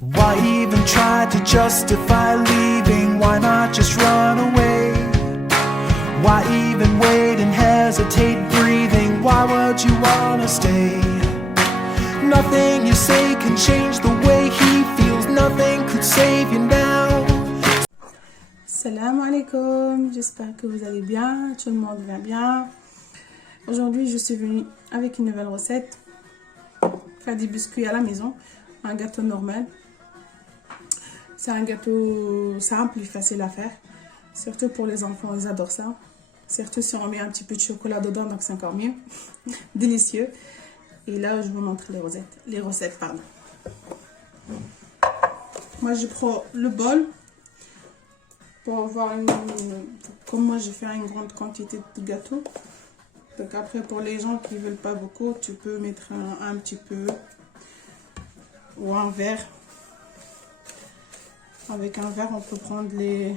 Why even try to justify leaving? Why not just run away? Why even wait and hesitate breathing? Why would you wanna stay? Nothing you say can change the way he feels. Nothing could save you now. Salam alaikum, j'espère que vous allez bien, tout le monde va bien. Aujourd'hui je suis venue avec une nouvelle recette, faire des biscuits à la maison, un gâteau normal. C'est un gâteau simple et facile à faire, surtout pour les enfants, ils adorent ça. Surtout si on met un petit peu de chocolat dedans, donc c'est encore mieux. Délicieux. Et là je vous montre les recettes. Moi je prends le bol pour avoir comme moi je fais une grande quantité de gâteau. Donc après pour les gens qui ne veulent pas beaucoup, tu peux mettre un petit peu ou un verre. Avec un verre on peut prendre les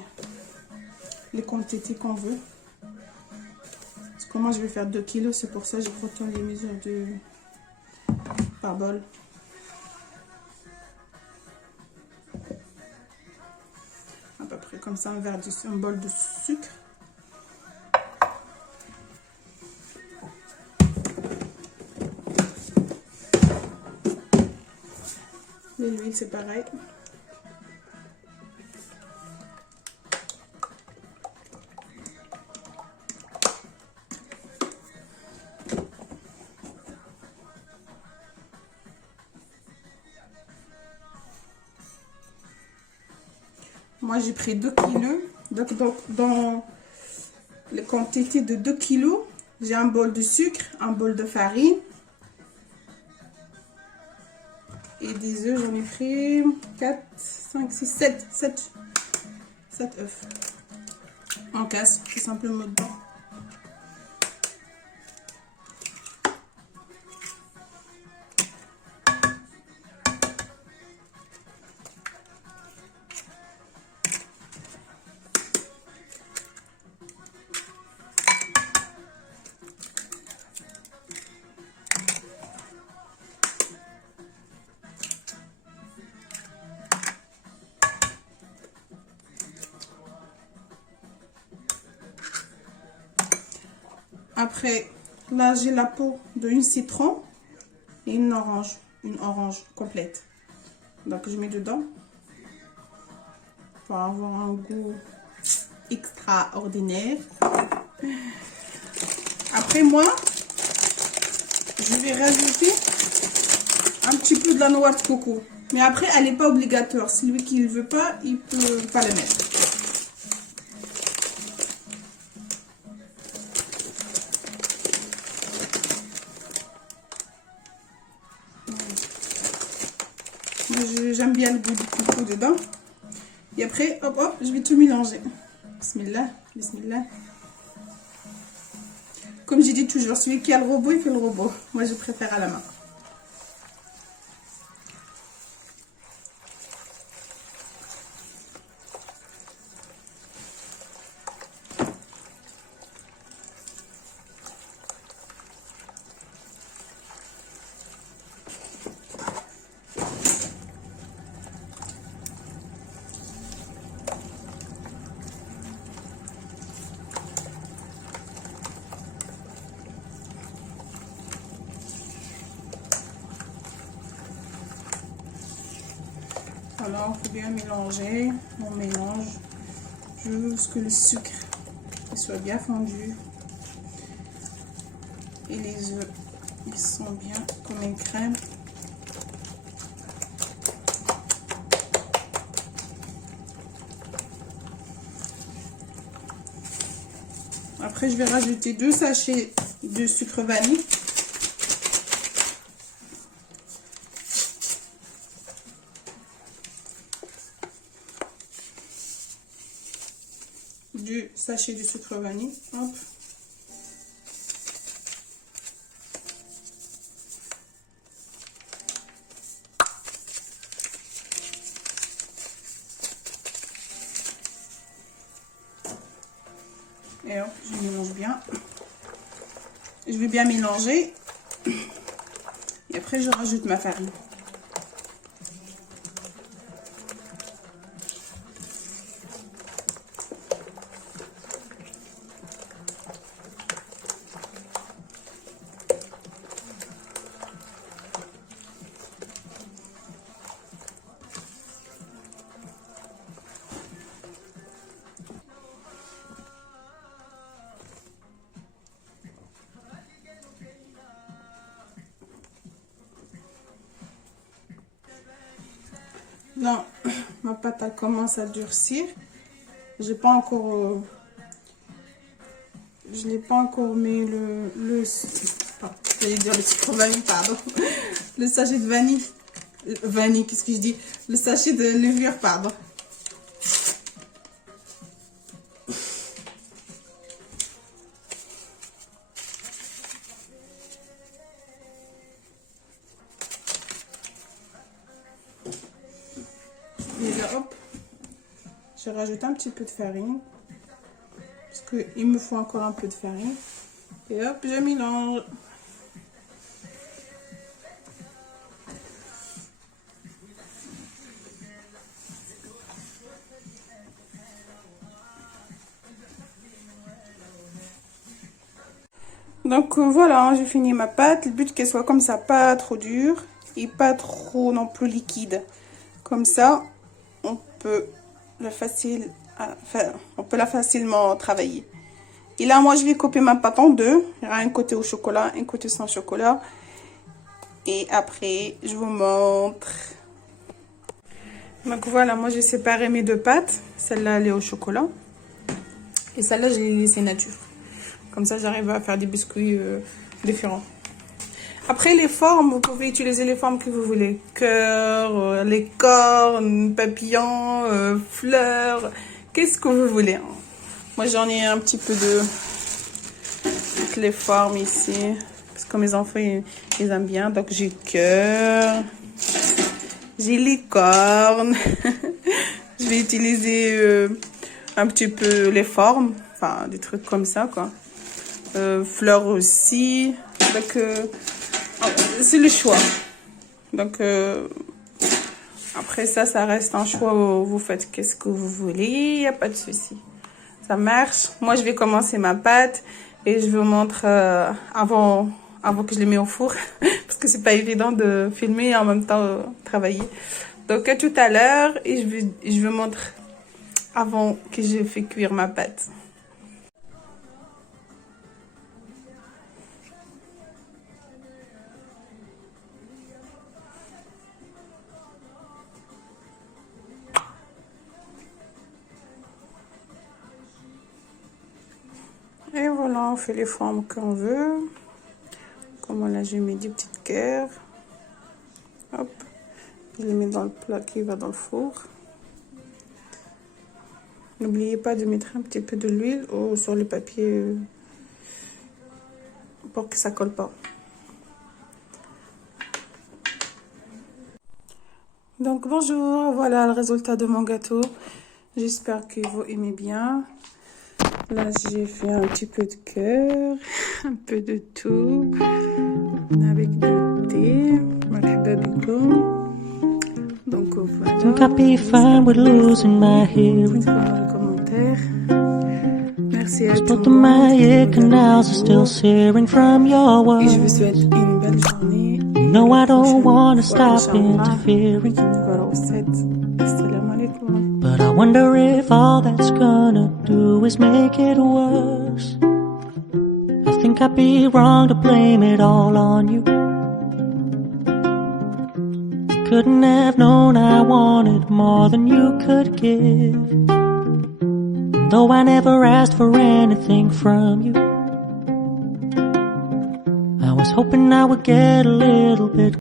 quantités qu'on veut. Parce que moi je vais faire 2 kilos, c'est pour ça que je prends les mesures par bol. À peu près comme ça, un bol de sucre. L'huile c'est pareil. Moi j'ai pris 2 kilos. Donc dans les quantités de 2 kilos, j'ai un bol de sucre, un bol de farine. Et des œufs, j'en ai pris 4, 5, 6, 7 œufs. En casse, tout simplement dedans. Après, là j'ai la peau d'une citron et une orange complète. Donc je mets dedans pour avoir un goût extraordinaire. Après moi, je vais rajouter un petit peu de la noix de coco. Mais après, elle n'est pas obligatoire. Celui qui ne veut pas, il peut pas le mettre. J'aime bien le goût du coco dedans. Et après, hop, je vais tout mélanger. Bismillah, bismillah. Comme j'ai dit toujours, celui qui a le robot, il fait le robot. Moi, je préfère à la main. Alors, il faut bien mélanger. On mélange jusqu'à le sucre soit bien fondu. Et les œufs, ils sont bien comme une crème. Après, je vais rajouter 2 sachets de sucre vanille. Du sachet de sucre vanille. Hop. Et hop, je mélange bien. Je vais bien mélanger. Et après, je rajoute ma farine. Non, ma pâte elle commence à durcir. J'ai pas encore je n'ai pas encore mis j'allais dire le sucre vanille, pardon. Le sachet de vanille. Vanille, qu'est-ce que je dis? Le sachet de levure, pardon. Et là, hop, je rajoute un petit peu de farine. Parce qu'il me faut encore un peu de farine. Et hop, je mélange. Donc voilà, j'ai fini ma pâte. Le but qu'elle soit comme ça, pas trop dure et pas trop non plus liquide. Comme ça, on peut la facilement travailler. Et là, moi, je vais couper ma pâte en deux. Il y aura un côté au chocolat, un côté sans chocolat. Et après, je vous montre. Donc voilà, moi, j'ai séparé mes deux pâtes. Celle-là, elle est au chocolat. Et celle-là, je l'ai laissée nature. Comme ça, j'arrive à faire des biscuits différents. Après, les formes, vous pouvez utiliser les formes que vous voulez. Cœur, les cornes, papillons, fleurs. Qu'est-ce que vous voulez. Hein. Moi, j'en ai un petit peu de toutes les formes ici. Parce que mes enfants, ils aiment bien. Donc, j'ai cœur. J'ai les cornes. Je vais utiliser un petit peu les formes. Enfin, des trucs comme ça, quoi. Fleurs aussi. Donc, c'est le choix. Donc, après ça reste un choix. Vous faites qu'est-ce que vous voulez. Il n'y a pas de souci. Ça marche. Moi, je vais commencer ma pâte. Et je vous montre avant que je les mette au four. Parce que c'est pas évident de filmer et en même temps travailler. Donc, à tout à l'heure. Et je vous montre avant que je fais cuire ma pâte. Et voilà, on fait les formes qu'on veut. Comme là, j'ai mis des petites cœurs. Hop. Je les mets dans le plat qui va dans le four. N'oubliez pas de mettre un petit peu de l'huile sur le papier pour que ça colle pas. Donc bonjour, voilà le résultat de mon gâteau. J'espère que vous aimez bien. Là, j'ai fait un petit peu de cœur, un peu de tout, avec du thé, marhaba bikum. Donc voilà. Merci à tous. Et je vous souhaite une belle journée. No, I don't want to stop interfering. But I wonder if all that's gonna do is make it worse. I think I'd be wrong to blame it all on you. You couldn't have known I wanted more than you could give. And though I never asked for anything from you, I was hoping I would get a little bit